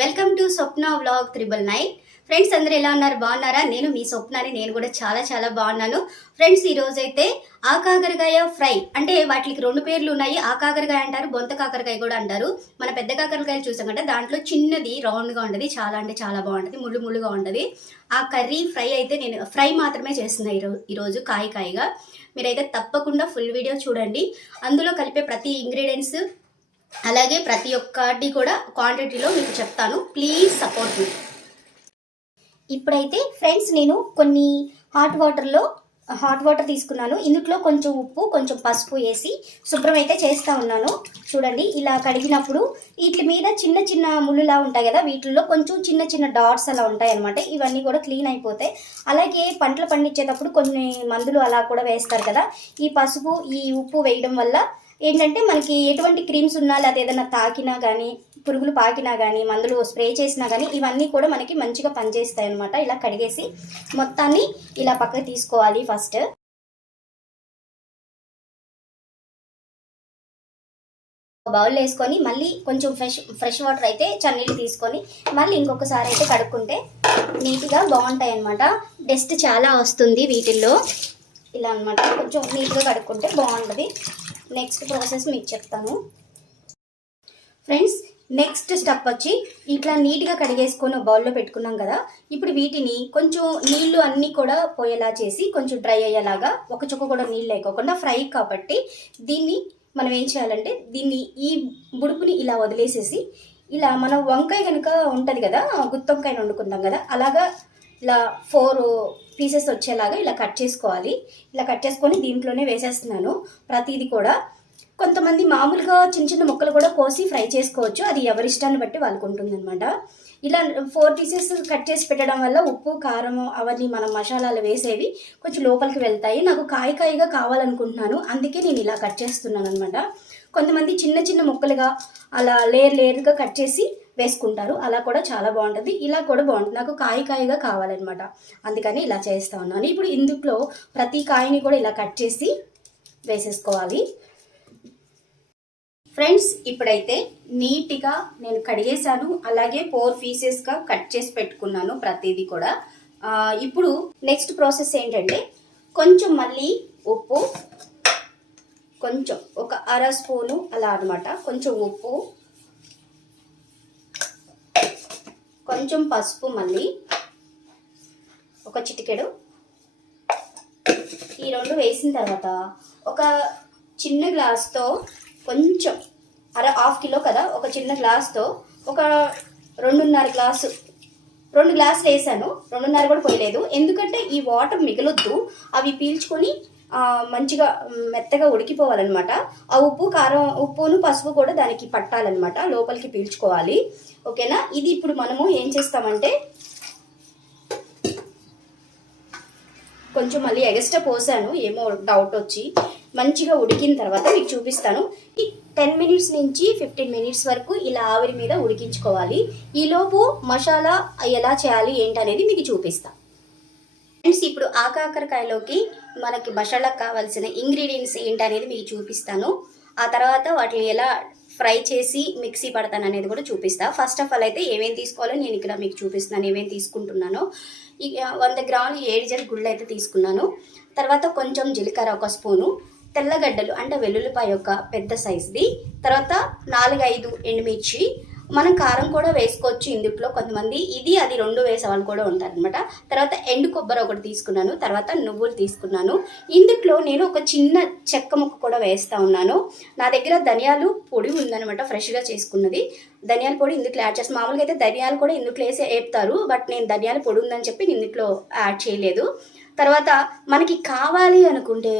Welcome to Swapna vlog 999. Friends అందరూ ఎలా ఉన్నారు? బాగున్నారా? నేను మీ స్వప్నాని. నేను కూడా చాలా చాలా బాగున్నాను. ఫ్రెండ్స్ ఈ రోజు అయితే ఆకాకరకాయ ఫ్రై, అంటే వాటికి రెండు పేర్లు ఉన్నాయి. ఆకాకరకాయ అంటారు, బొంత కాకరకాయ కూడా అంటారు. మన పెద్ద కాకరకాయలు చూసాం కదా, దాంట్లో చిన్నది రౌండ్గా ఉండదు, చాలా అంటే చాలా బాగుంటుంది, ముళ్ళు ముళ్ళుగా ఉండదు. ఆ కర్రీ ఫ్రై అయితే నేను ఫ్రై మాత్రమే చేస్తున్నాను ఈరోజు కాయగా. మీరైతే తప్పకుండా ఫుల్ వీడియో చూడండి. అందులో కలిపే ప్రతి ఇంగ్రీడియంట్స్ అలాగే ప్రతి ఒక్కటి కూడా క్వాంటిటీలో మీకు చెప్తాను. ప్లీజ్ సపోర్ట్ మీ. ఇప్పుడైతే ఫ్రెండ్స్ నేను కొన్ని హాట్ వాటర్ తీసుకున్నాను. ఇందులో కొంచెం ఉప్పు, కొంచెం పసుపు వేసి శుభ్రం అయితే చేస్తూ ఉన్నాను. చూడండి, ఇలా కడిగినప్పుడు వీటి మీద చిన్న చిన్న ముళ్ళులా ఉంటాయి కదా, వీటిల్లో కొంచెం చిన్న చిన్న డాట్స్ అలా ఉంటాయి అనమాట. ఇవన్నీ కూడా క్లీన్ అయిపోతాయి. అలాగే పంటలు పండించేటప్పుడు కొన్ని మందులు అలా కూడా వేస్తారు కదా, ఈ పసుపు ఈ ఉప్పు వేయడం వల్ల ఏంటంటే మనకి ఎటువంటి క్రీమ్స్ ఉన్నా లేదా ఏదైనా తాకినా కానీ, పురుగులు పాకినా కానీ, మందులు స్ప్రే చేసినా కానీ ఇవన్నీ కూడా మనకి మంచిగా పనిచేస్తాయి అనమాట. ఇలా కడిగేసి మొత్తాన్ని ఇలా పక్కకు తీసుకోవాలి. ఫస్ట్ బౌల్ వేసుకొని మళ్ళీ కొంచెం ఫ్రెష్ వాటర్ అయితే చన్నీళ్ళు తీసుకొని మళ్ళీ ఇంకొకసారి అయితే కడుక్కుంటే నీట్గా బాగుంటాయి అన్నమాట. డస్ట్ చాలా వస్తుంది వీటిల్లో. ఇలా అనమాట, కొంచెం నీట్గా కడుక్కుంటే బాగుంటుంది. నెక్స్ట్ ప్రాసెస్ మీకు చెప్తాను ఫ్రెండ్స్. నెక్స్ట్ స్టెప్ వచ్చి ఇట్లా నీట్గా కడిగేసుకొని బౌల్లో పెట్టుకున్నాం కదా, ఇప్పుడు వీటిని కొంచెం నీళ్లు అన్నీ కూడా పోయేలా చేసి కొంచెం డ్రై అయ్యేలాగా, ఒక చుక్క కూడా నీళ్ళు లేకోకుండా ఫ్రై కాబట్టి దీన్ని మనం ఏం చేయాలంటే దీన్ని ఈ బుడుపుని ఇలా వదిలేసేసి ఇలా మనం వంకాయ కనుక ఉంటుంది కదా, గుత్తొంకాయని వండుకుందాం కదా, అలాగా ఇలా 4 పీసెస్ వచ్చేలాగా ఇలా కట్ చేసుకోవాలి. ఇలా కట్ చేసుకొని దీంట్లోనే వేసేస్తున్నాను ప్రతిదీ కూడా. కొంతమంది మామూలుగా చిన్న చిన్న ముక్కలు కూడా కోసి ఫ్రై చేసుకోవచ్చు, అది ఎవరి ఇష్టాన్ని బట్టి వాళ్ళకు ఉంటుందన్నమాట. ఇలా 4 పీసెస్ కట్ చేసి పెట్టడం వల్ల ఉప్పు కారం అవన్నీ మనం మసాలాలు వేసేవి కొంచెం లోపలికి వెళ్తాయి. నాకు కాయగా కావాలనుకుంటున్నాను, అందుకే నేను ఇలా కట్ చేస్తున్నాను అనమాట. కొంతమంది చిన్న చిన్న ముక్కలుగా అలా లేయర్గా కట్ చేసి వేసుకుంటారు, అలా కూడా చాలా బాగుంటుంది. ఇలా కూడా బాగుంటుంది. నాకు కాయగా కావాలన్నమాట, అందుకని ఇలా చేస్తూ ఉన్నాను. ఇప్పుడు ఇందులో ప్రతి కాయని కూడా ఇలా కట్ చేసి వేసేసుకోవాలి. ఫ్రెండ్స్ ఇప్పుడైతే నీట్గా నేను కడిగేసాను, అలాగే 4 పీసెస్గా కట్ చేసి పెట్టుకున్నాను ప్రతిదీ కూడా. ఇప్పుడు నెక్స్ట్ ప్రాసెస్ ఏంటంటే కొంచెం మళ్ళీ ఉప్పు, కొంచెం ఒక 1/2 స్పూను అలా అనమాట, కొంచెం ఉప్పు, కొంచెం పసుపు, మళ్ళీ ఒక చిటికెడు. ఈ రెండు వేసిన తర్వాత ఒక చిన్న గ్లాస్తో కొంచెం హాఫ్ కిలో కదా, ఒక చిన్న గ్లాస్తో ఒక 2.5 గ్లాసు, 2 గ్లాసులు వేసాను. 2.5 కూడా పోయలేదు, ఎందుకంటే ఈ వాటర్ మిగలొద్దు, అవి పీల్చుకొని మంచిగా మెత్తగా ఉడికిపోవాలన్నమాట. ఆ ఉప్పును పసుపు కూడా దానికి పట్టాలన్నమాట, లోపలికి పీల్చుకోవాలి. ఓకేనా? ఇది ఇప్పుడు మనము ఏం చేస్తామంటే కొంచెం మళ్ళీ ఎగస్ట్రా పోసాను, ఏమో డౌట్ వచ్చి. మంచిగా ఉడికిన తర్వాత మీకు చూపిస్తాను. 10 మినిట్స్ నుంచి 15 మినిట్స్ వరకు ఇలా ఆవిరి మీద ఉడికించుకోవాలి. ఈలోపు మసాలా ఎలా చేయాలి ఏంటనేది మీకు చూపిస్తాను. ఫ్రెండ్స్ ఇప్పుడు ఆకాకరకాయలోకి మనకి మసాలాకు కావాల్సిన ఇంగ్రీడియంట్స్ ఏంటనేది మీకు చూపిస్తాను. ఆ తర్వాత వాటిని ఎలా ఫ్రై చేసి మిక్సీ పడతాను అనేది కూడా చూపిస్తాను. ఫస్ట్ ఆఫ్ ఆల్ అయితే ఏమేమి తీసుకోవాలో నేను ఇక్కడ మీకు చూపిస్తున్నాను, ఏమేమి తీసుకుంటున్నానో. 100 గ్రాములు ఏడిజర్ గుళ్ళు అయితే తీసుకున్నాను. తర్వాత కొంచెం జీలకర్ర, 1 స్పూను, తెల్లగడ్డలు అంటే వెల్లుల్లిపాయ ఒక పెద్ద సైజుది, తర్వాత 4-5 ఎండుమిర్చి. మనం కారం కూడా వేసుకోవచ్చు ఇందులో, కొంతమంది ఇది అది 2 వేసే వాళ్ళు కూడా ఉంటారనమాట. తర్వాత ఎండు కొబ్బరి ఒకటి తీసుకున్నాను, తర్వాత నువ్వులు తీసుకున్నాను. ఇందులో నేను ఒక చిన్న చెక్క ముక్క కూడా వేస్తూ ఉన్నాను. నా దగ్గర ధనియాలు పొడి ఉందనమాట, ఫ్రెష్గా చేసుకున్నది. ధనియాల పొడి ఇందులో యాడ్ చేస్తాను. మామూలుగా అయితే ధనియాలు కూడా ఇందులో వేసి వేపుతారు, బట్ నేను ధనియాల పొడి ఉందని చెప్పి ఇందులో యాడ్ చేయలేదు. తర్వాత మనకి కావాలి అనుకుంటే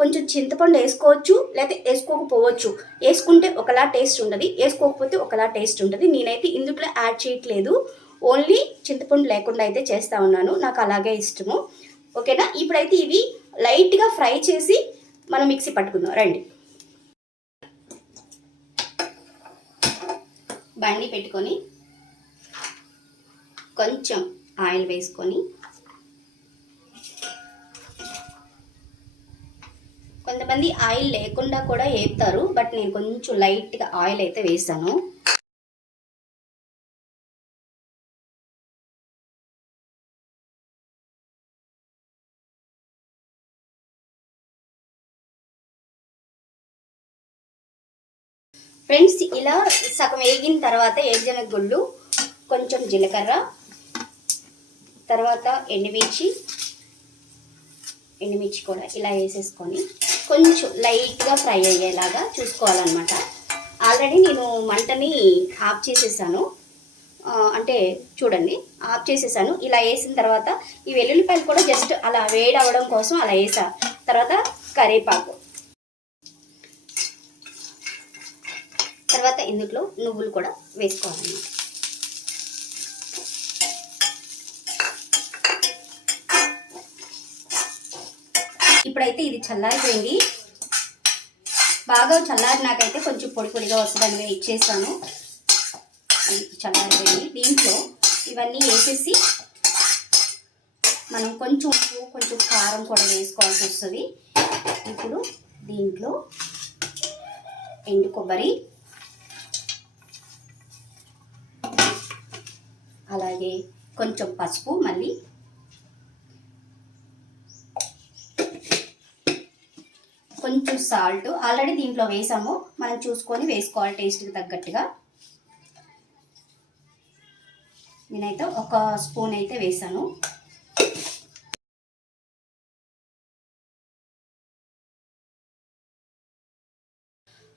కొంచెం చింతపండు వేసుకోవచ్చు, లేకపోతే వేసుకోకపోవచ్చు. వేసుకుంటే ఒకలా టేస్ట్ ఉంటుంది, వేసుకోకపోతే ఒకలా టేస్ట్ ఉంటుంది. నేనైతే ఇందులో యాడ్ చేయట్లేదు, ఓన్లీ చింతపండు లేకుండా అయితే చేస్తూ ఉన్నాను, నాకు అలాగే ఇష్టము. ఓకేనా? ఇప్పుడైతే ఇవి లైట్గా ఫ్రై చేసి మనం మిక్సీ పట్టుకుందాం రండి. బండి పెట్టుకొని కొంచెం ఆయిల్ వేసుకొని, కొంతమంది ఆయిల్ లేకుండా కూడా వేపుతారు, బట్ నేను కొంచెం లైట్గా ఆయిల్ అయితే వేసాను. ఫ్రెండ్స్ ఇలా సగం వేగిన తర్వాత ఏరుశనగ గుళ్ళు, కొంచెం జీలకర్ర, తర్వాత ఎండుమిర్చి కూడా ఇలా వేసేసుకొని కొంచెం లైట్గా ఫ్రై అయ్యేలాగా చూసుకోవాలన్నమాట. ఆల్రెడీ నేను మంటని ఆఫ్ చేసేసాను, అంటే చూడండి ఆఫ్ చేసేసాను. ఇలా వేసిన తర్వాత ఈ వెల్లుల్లిపాయలు కూడా జస్ట్ అలా వేడి అవ్వడం కోసం అలా వేసా. తర్వాత కరివేపాకు, తర్వాత ఇందులో నువ్వులు కూడా వేసుకోవాలన్నమాట. ఇప్పుడైతే ఇది చల్లారిపోయింది. బాగా చల్లారినాకైతే కొంచెం పొడి పొడిగా వస్తుందని వెయిట్ చేస్తాను. చల్లారిపోయింది. దీంట్లో ఇవన్నీ వేసేసి మనం కొంచెం ఉప్పు, కొంచెం కారం కూడా వేసుకోవాల్సి వస్తుంది. ఇప్పుడు దీంట్లో ఎండు కొబ్బరి, అలాగే కొంచెం పసుపు, మళ్ళీ కొంచెం సాల్ట్ ఆల్రెడీ దీంట్లో వేసాము, మనం చూసుకొని వేసుకోవాలి టేస్ట్కి తగ్గట్టుగా. నేనైతే ఒక స్పూన్ అయితే వేసాను.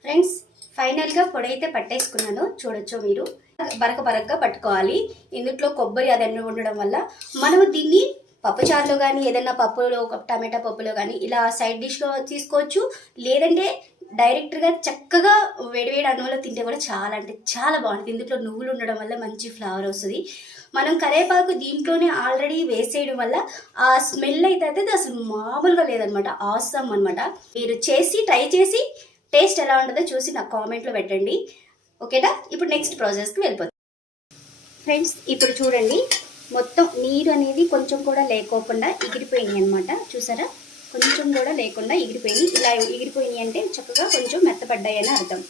ఫ్రెండ్స్ ఫైనల్గా పొడి అయితే పట్టేసుకున్నాను, చూడొచ్చు మీరు. బరకగా పట్టుకోవాలి. ఇందులో కొబ్బరి అదన్నీ ఉండడం వల్ల మనము దీన్ని పప్పుచారులో కానీ ఏదైనా పప్పులో, టమాటా పప్పులో కానీ ఇలా సైడ్ డిష్లో తీసుకోవచ్చు. లేదంటే డైరెక్ట్గా చక్కగా వేడివేడి అన్నంలో తింటే కూడా చాలా అంటే చాలా బాగుంటుంది. ఇందులో నువ్వులు ఉండడం వల్ల మంచి ఫ్లేవర్ వస్తుంది. మనం కరివేపాకు దీంట్లోనే ఆల్రెడీ వేసేయడం వల్ల ఆ స్మెల్ అయితే అసలు మామూలుగా లేదనమాట, ఆసమ్ అనమాట. మీరు ట్రై చేసి టేస్ట్ ఎలా ఉంటుందో చూసి నాకు కామెంట్లో పెట్టండి, ఓకేనా? ఇప్పుడు నెక్స్ట్ ప్రాసెస్కి వెళ్ళిపోతాం. ఫ్రెండ్స్ ఇప్పుడు చూడండి, మొత్తం నీరు అనేది కొంచెం కూడా లేకోకుండా ఎగిరిపోయినాయి అనమాట. చూసారా, కొంచెం కూడా లేకుండా ఎగిరిపోయినాయి. ఇలా ఎగిరిపోయినాయి అంటే చక్కగా కొంచెం మెత్తపడ్డాయి అని అర్థం.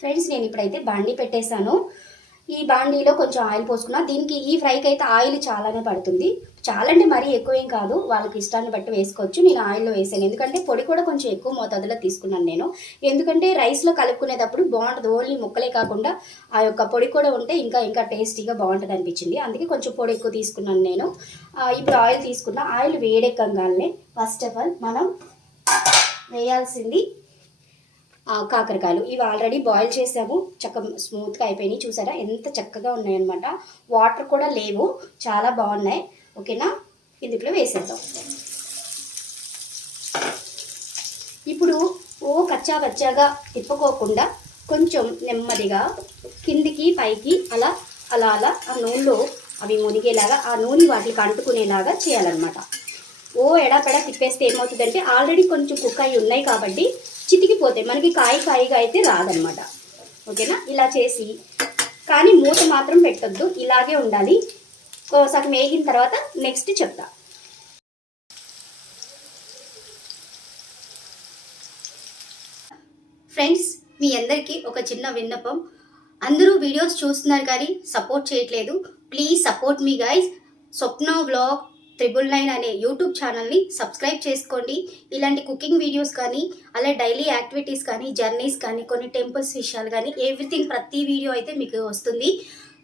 ఫ్రెండ్స్ నేను ఇప్పుడైతే బాండీ పెట్టేశాను. ఈ బాండీలో కొంచెం ఆయిల్ పోసుకున్నా. దీనికి ఈ ఫ్రైకి అయితే ఆయిల్ చాలానే పడుతుంది. చాలా అంటే మరీ ఎక్కువ ఏం కాదు, వాళ్ళకి ఇష్టాన్ని బట్టి వేసుకోవచ్చు. నేను ఆయిల్లో వేసాను, ఎందుకంటే పొడి కూడా కొంచెం ఎక్కువ మోతాదులో తీసుకున్నాను నేను. ఎందుకంటే రైస్లో కలుపుకునేటప్పుడు బాగుంటుంది, ఓన్లీ ముక్కలే కాకుండా ఆ యొక్క పొడి కూడా ఉంటే ఇంకా టేస్టీగా బాగుంటుంది అనిపించింది. అందుకే కొంచెం పొడి ఎక్కువ తీసుకున్నాను నేను. ఇప్పుడు ఆయిల్ తీసుకున్నా. ఆయిల్ వేడెక్కగానే ఫస్ట్ ఆఫ్ ఆల్ మనం వేయాల్సింది కాకరకాయలు. ఇవి ఆల్రెడీ బాయిల్ చేసాము, చక్కగా స్మూత్గా అయిపోయినాయి. చూసారా ఎంత చక్కగా ఉన్నాయన్నమాట. వాటర్ కూడా లేవు, చాలా బాగున్నాయి, ఓకేనా? ఇందులో వేసేద్దాం. ఇప్పుడు కచ్చా పచ్చాగా తిప్పుకోకుండా కొంచెం నెమ్మదిగా కిందికి పైకి అలా అలా అలా ఆ నూనెలో అవి మునిగేలాగా, ఆ నూనె వాటికి అంటుకునేలాగా చేయాలన్నమాట. ఎడాపెడా తిప్పేస్తే ఏమవుతుందంటే ఆల్రెడీ కొంచెం కుక్ అయి ఉన్నాయి కాబట్టి చితికిపోతాయి, మనకి కాయగా అయితే రాదనమాట, ఓకేనా? ఇలా చేసి, కానీ మూత మాత్రం పెట్టొద్దు, ఇలాగే ఉండాలి. సగం వేగిన తర్వాత నెక్స్ట్ చెప్తా. ఫ్రెండ్స్ మీ అందరికీ ఒక చిన్న విన్నపం. అందరూ వీడియోస్ చూస్తున్నారు కానీ సపోర్ట్ చేయట్లేదు. Please support me guys. Swapna vlog 999 అనే యూట్యూబ్ ఛానల్ని సబ్స్క్రైబ్ చేసుకోండి. ఇలాంటి కుకింగ్ వీడియోస్ కానీ, అలా డైలీ యాక్టివిటీస్ కానీ, జర్నీస్ కానీ, కొన్ని టెంపుల్స్ విషయాలు కానీ, ఎవ్రీథింగ్ ప్రతి వీడియో అయితే మీకు వస్తుంది.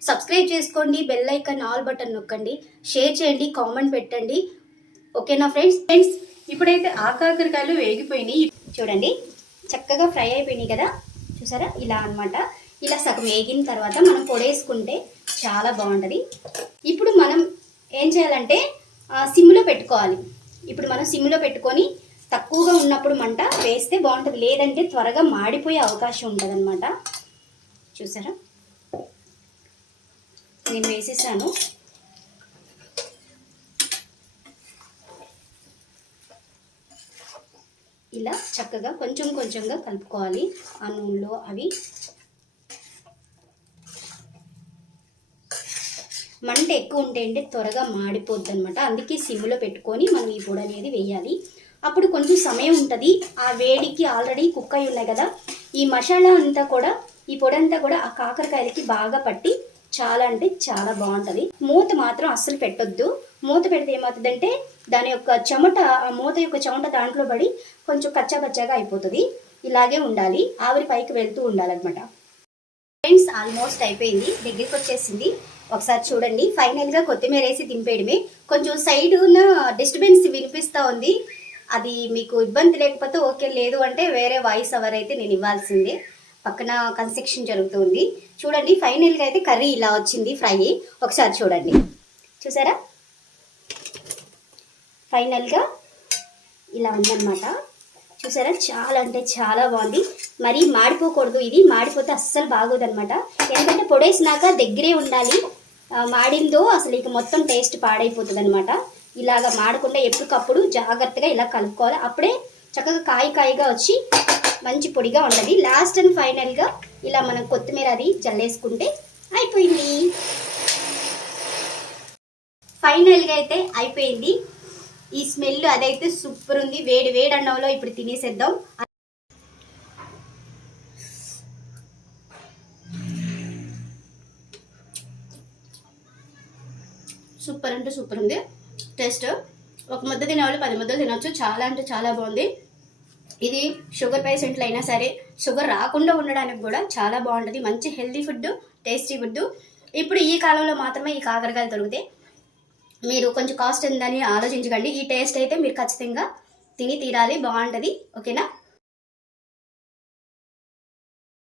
సబ్స్క్రైబ్ చేసుకోండి, బెల్ ఐకాన్ ఆల్ బటన్ నొక్కండి, షేర్ చేయండి, కామెంట్ పెట్టండి, ఓకేనా ఫ్రెండ్స్? ఇప్పుడైతే కాకరకాయలు వేగిపోయినాయి, చూడండి చక్కగా ఫ్రై అయిపోయినాయి కదా, చూసారా? ఇలా అనమాట. ఇలా సగం వేగిన తర్వాత మనం పొడేసుకుంటే చాలా బాగుంటుంది. ఇప్పుడు మనం ఏం చేయాలంటే సిమ్లో పెట్టుకోవాలి. ఇప్పుడు మనం సిమ్లో పెట్టుకొని తక్కువగా ఉన్నప్పుడు మంట వేస్తే బాగుంటుంది, లేదంటే త్వరగా మాడిపోయే అవకాశం ఉంటుంది అనమాట. చూసారా, నేను వేసేసాను. ఇలా చక్కగా కొంచెంగా కలుపుకోవాలి ఆ నూనెలో. అవి మంట ఎక్కువ ఉంటే అంటే త్వరగా మాడిపోద్ది అనమాట. అందుకే సిమ్లో పెట్టుకొని మనం ఈ పొడి అనేది వేయాలి. అప్పుడు కొంచెం సమయం ఉంటుంది. ఆ వేడికి ఆల్రెడీ కుక్ అయి ఉన్నాయి కదా, ఈ మసాలా అంతా కూడా, ఈ పొడి అంతా కూడా ఆ కాకరకాయలకి బాగా పట్టి చాలా అంటే చాలా బాగుంటుంది. మూత మాత్రం అస్సలు పెట్టొద్దు. మూత పెడితే ఏమవుతుందంటే దాని యొక్క చెమట, ఆ మూత యొక్క చెమట దాంట్లో పడి కొంచెం కచ్చా కచ్చాగా అయిపోతుంది. ఇలాగే ఉండాలి, ఆవిరి పైకి వెళ్తూ ఉండాలన్నమాట. ఫ్రెండ్స్ ఆల్మోస్ట్ అయిపోయింది, దగ్గరికి వచ్చేసింది. ఒకసారి చూడండి. ఫైనల్గా కొత్తిమీర వేసి దింపేయడమే. కొంచెం సైడ్ ఉన్న డిస్టర్బెన్స్ వినిపిస్తూ ఉంది. అది మీకు ఇబ్బంది లేకపోతే ఓకే, లేదు అంటే వేరే వాయిస్ ఓవర్ అయితే నేను ఇవ్వాల్సిందే. పక్కన కన్స్ట్రక్షన్ జరుగుతుంది. చూడండి ఫైనల్గా అయితే కర్రీ ఇలా వచ్చింది, ఫ్రై. ఒకసారి చూడండి, చూసారా ఫైనల్గా ఇలా ఉందన్నమాట. చూసారా చాలా అంటే చాలా బాగుంది. మరీ మాడిపోకూడదు, ఇది మాడిపోతే అస్సలు బాగోదన్నమాట. ఎందుకంటే పొడేసినాక దగ్గరే ఉండాలి. మాడిందో అసలు ఇక మొత్తం టేస్ట్ పాడైపోతుంది అనమాట. ఇలాగ మాడకుండా ఎప్పటికప్పుడు జాగ్రత్తగా ఇలా కలుపుకోవాలి. అప్పుడే చక్కగా కాయగా వచ్చి మంచి పొడిగా ఉంటుంది. లాస్ట్ అండ్ ఫైనల్గా ఇలా మనం కొత్తిమీర అది జల్లేసుకుంటే అయిపోయింది. ఫైనల్గా అయితే అయిపోయింది. ఈ స్మెల్ అదైతే సూపర్ ఉంది. వేడి వేడి అన్నంలో ఇప్పుడు తినేసేద్దాం. సూపర్ అంటే సూపర్ ఉంది టేస్ట్. ఒక ముద్ద తినేవాళ్ళు 10 ముద్దలు తినొచ్చు. చాలా అంటే చాలా బాగుంది. ఇది షుగర్ పేషెంట్లు అయినా సరే, షుగర్ రాకుండా ఉండడానికి కూడా చాలా బాగుంటుంది. మంచి హెల్తీ ఫుడ్, టేస్టీ ఫుడ్. ఇప్పుడు ఈ కాలంలో మాత్రమే ఈ కాకరకాయలు దొరుకుతాయి. మీరు కొంచెం కాస్ట్ ఉందని ఆలోచించకండి. ఈ టేస్ట్ అయితే మీరు ఖచ్చితంగా తిని తీరాలి, బాగుంటుంది. ఓకేనా?